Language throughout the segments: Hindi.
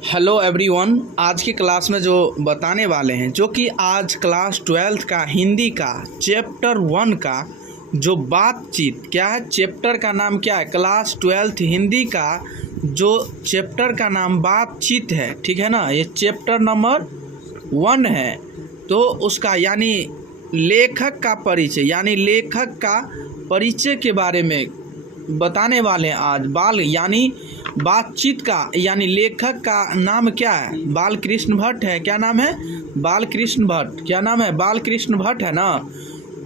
Hello everyone. आज की क्लास में जो बताने वाले हैं, जो कि आज क्लास 12th का हिंदी का चैप्टर 1 का जो बातचीत क्या है, चैप्टर का नाम क्या है, क्लास 12th हिंदी का जो चैप्टर का नाम बातचीत है, ठीक है ना। ये चैप्टर नंबर 1 है। तो उसका यानी लेखक का परिचय, यानी लेखक का परिचय के बारे में बताने वाले हैं आज। यानी बातचीत का यानी लेखक का नाम क्या है, बालकृष्ण भट्ट है। क्या नाम है? बालकृष्ण भट्ट। क्या नाम है? बालकृष्ण भट्ट है ना।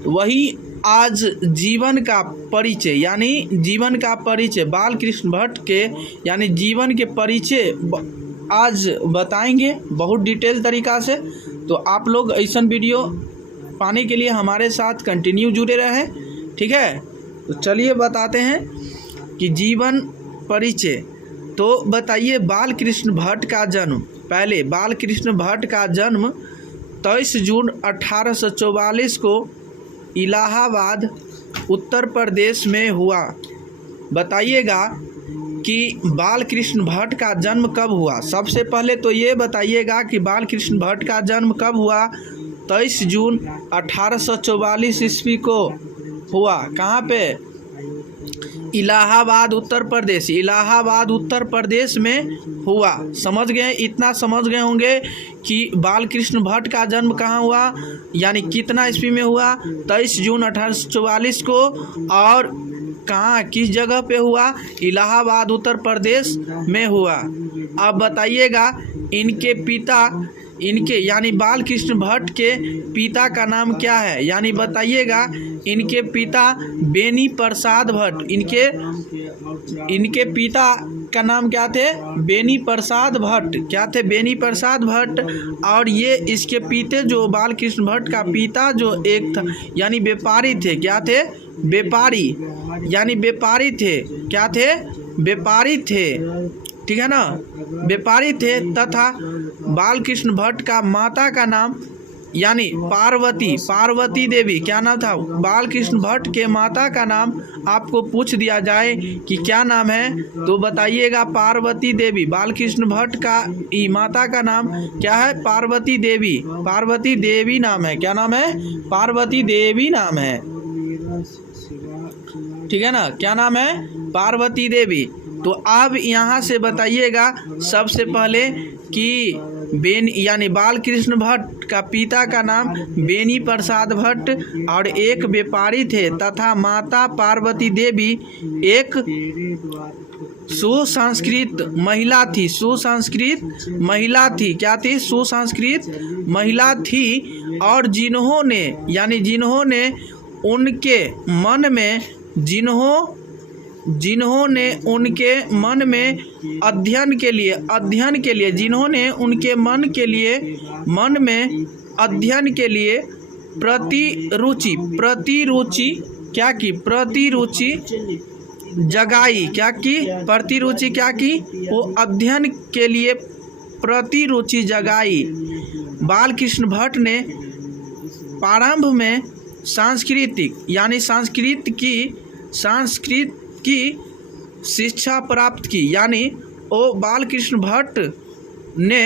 वही आज जीवन का परिचय, यानी जीवन का परिचय बालकृष्ण भट्ट के यानी जीवन के परिचय आज बताएंगे बहुत डिटेल तरीका से। तो आप लोग ऐसा वीडियो पाने के लिए हमारे साथ कंटिन्यू जुड़े रहें, ठीक है। तो चलिए बताते हैं कि जीवन परिचय। तो बताइए, बालकृष्ण भट्ट का जन्म, पहले बालकृष्ण भट्ट का जन्म 23 जून 1844 को इलाहाबाद उत्तर प्रदेश में हुआ। बताइएगा कि बालकृष्ण भट्ट का जन्म कब हुआ। सबसे पहले तो ये बताइएगा कि बालकृष्ण भट्ट का जन्म कब हुआ। 23 जून 1844 ईस्वी को हुआ। कहाँ पे? इलाहाबाद उत्तर प्रदेश। इलाहाबाद उत्तर प्रदेश में हुआ। समझ गए? इतना समझ गए होंगे कि बालकृष्ण भट्ट का जन्म कहाँ हुआ, यानी कितना ईस्वी में हुआ। 23 जून 1844 को, और कहाँ, किस जगह पे हुआ? इलाहाबाद उत्तर प्रदेश में हुआ। अब बताइएगा इनके यानी बालकृष्ण भट्ट के पिता का नाम क्या है, यानी बताइएगा इनके पिता बेनी प्रसाद भट्ट। इनके पिता का नाम क्या थे? बेनी प्रसाद भट्ट। क्या थे? बेनी प्रसाद भट्ट। और ये इसके पिता जो बालकृष्ण भट्ट का पिता जो एक था, यानी व्यापारी थे। क्या थे? व्यापारी, यानी व्यापारी थे। क्या थे? व्यापारी थे, ठीक है ना, व्यापारी थे। तथा बालकृष्ण भट्ट का माता का नाम यानी पार्वती देवी। क्या नाम था? बालकृष्ण भट्ट के माता का नाम आपको पूछ दिया जाए कि क्या नाम है, तो बताइएगा पार्वती देवी। बालकृष्ण भट्ट का माता का नाम क्या है? पार्वती देवी। पार्वती देवी नाम है। क्या नाम है? पार्वती देवी नाम है, ठीक है ना। क्या नाम है? पार्वती देवी। तो अब यहाँ से बताइएगा सबसे पहले कि यानी बालकृष्ण भट्ट का पिता का नाम बेनी प्रसाद भट्ट और एक व्यापारी थे, तथा माता पार्वती देवी एक सुसंस्कृत महिला थी। सुसंस्कृत महिला थी। क्या थी? सुसंस्कृत महिला थी। और जिन्होंने उनके मन में अध्ययन के लिए जिन्होंने उनके मन में अध्ययन के लिए प्रतिरुचि क्या की? प्रतिरुचि जगाई। क्या की? प्रतिरुचि क्या की? वो अध्ययन के लिए प्रतिरुचि जगाई। बालकृष्ण भट्ट ने प्रारंभ में संस्कृत की शिक्षा प्राप्त की। यानी वो बालकृष्ण भट्ट ने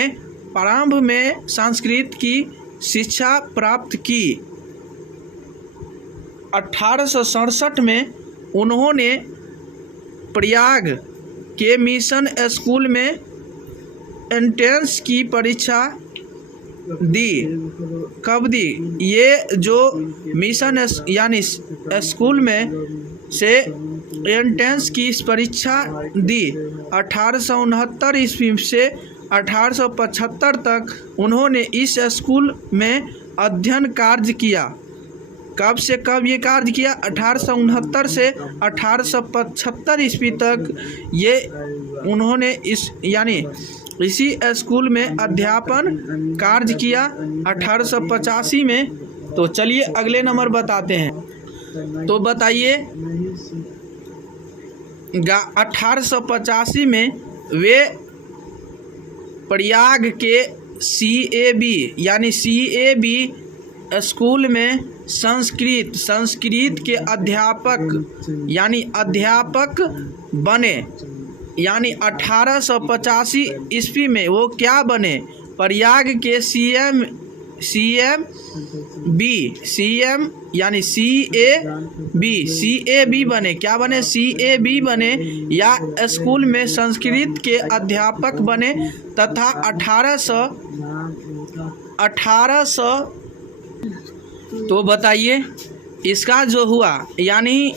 प्रारंभ में संस्कृत की शिक्षा प्राप्त की। 1867 में उन्होंने प्रयाग के मिशन स्कूल में एंट्रेंस की परीक्षा दी। कब दी? ये जो मिशन यानी स्कूल में से एंट्रेंस की परीक्षा दी। 1869 ईस्वी से 1875 तक उन्होंने इस स्कूल में अध्ययन कार्य किया। कब से कब ये कार्य किया? 1869 से 1875 ईस्वी तक ये उन्होंने इसी स्कूल में अध्यापन कार्य किया। 1885 में। तो चलिए अगले नंबर बताते हैं। तो बताइए 1885 में वे प्रयाग के CAB स्कूल में संस्कृत के अध्यापक बने। यानी 1885 ईस्वी में वो क्या बने, प्रयाग के सीएम यानी CAB बने। क्या बने, CAB बने या स्कूल में संस्कृत के अध्यापक बने तथा 1800 तो बताइए इसका जो हुआ, यानी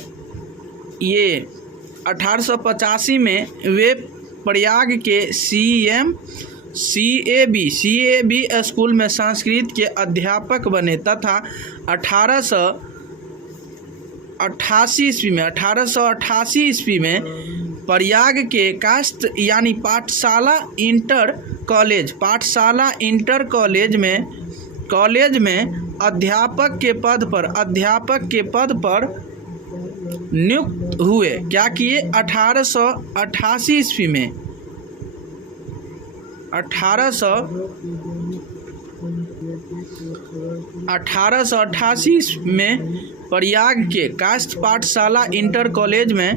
ये 1885 में वे प्रयाग के CAB स्कूल में संस्कृत के अध्यापक बने तथा 1888 ईस्वी में प्रयाग के कास्ट यानी पाठशाला इंटर कॉलेज में अध्यापक के पद पर नियुक्त हुए। क्या किए, 1888 ईस्वी में 1888 में प्रयाग के कास्ट पाठशाला इंटर कॉलेज में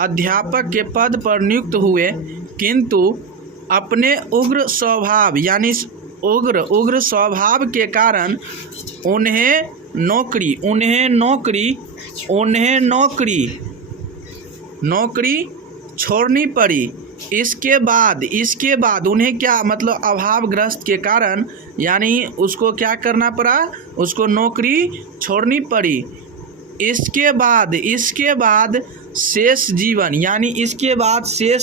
अध्यापक के पद पर नियुक्त हुए, किंतु अपने उग्र स्वभाव के कारण उन्हें नौकरी छोड़नी पड़ी। इसके बाद उन्हें क्या मतलब अभावग्रस्त के कारण यानी उसको क्या करना पड़ा, उसको नौकरी छोड़नी पड़ी। इसके बाद शेष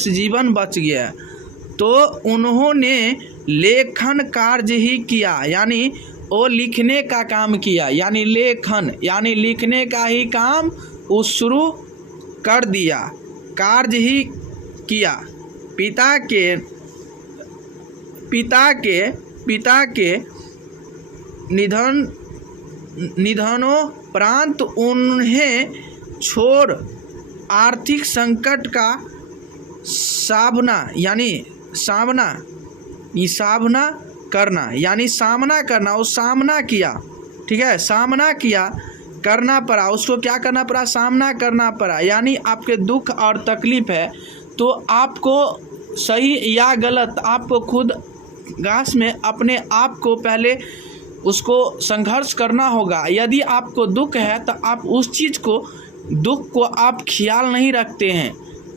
जीवन बच गया तो उन्होंने लेखन कार्य ही किया, यानी वो लिखने का काम किया, यानी लिखने का ही काम वो शुरू कर दिया, कार्य ही किया। पिता के निधनोपरांत उन्हें छोड़ आर्थिक संकट का सामना करना, वो सामना किया, ठीक है, सामना किया, करना पड़ा, उसको क्या करना पड़ा, सामना करना पड़ा। यानी आपके दुख और तकलीफ है तो आपको सही या गलत आपको खुद गास में अपने आप को पहले उसको संघर्ष करना होगा। यदि आपको दुख है तो आप उस चीज़ को दुख को आप ख्याल नहीं रखते हैं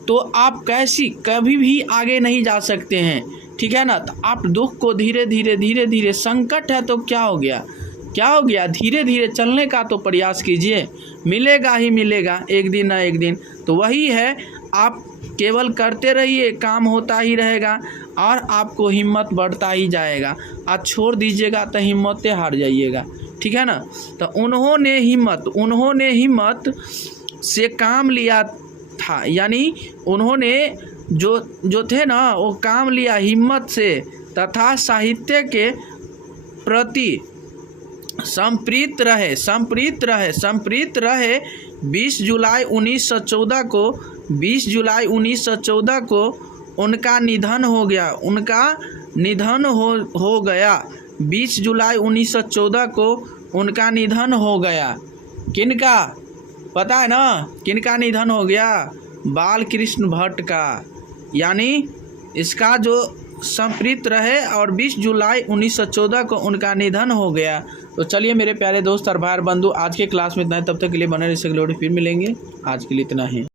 तो आप कभी भी आगे नहीं जा सकते हैं, ठीक है ना। तो आप दुख को धीरे धीरे संकट है तो क्या हो गया, धीरे धीरे चलने का तो प्रयास कीजिए, मिलेगा ही मिलेगा एक दिन ना एक दिन। तो वही है, आप केवल करते रहिए, काम होता ही रहेगा और आपको हिम्मत बढ़ता ही जाएगा। आप छोड़ दीजिएगा तो हिम्मतें हार जाइएगा, ठीक है ना। तो उन्होंने हिम्मत से काम लिया था, यानी उन्होंने जो थे ना वो काम लिया हिम्मत से तथा साहित्य के प्रति संप्रीत रहे। 20 जुलाई 1914 को उनका निधन हो गया। 20 जुलाई 1914 को उनका निधन हो गया। किनका पता है ना, किनका निधन हो गया, बाल कृष्ण भट्ट का। यानी इसका जो संप्रीत रहे और 20 जुलाई 1914 को उनका निधन हो गया। तो चलिए मेरे प्यारे दोस्त और भाई बंधु, आज के क्लास में इतना है, तब तक के लिए बने रहिए, फिर मिलेंगे। आज के लिए इतना ही।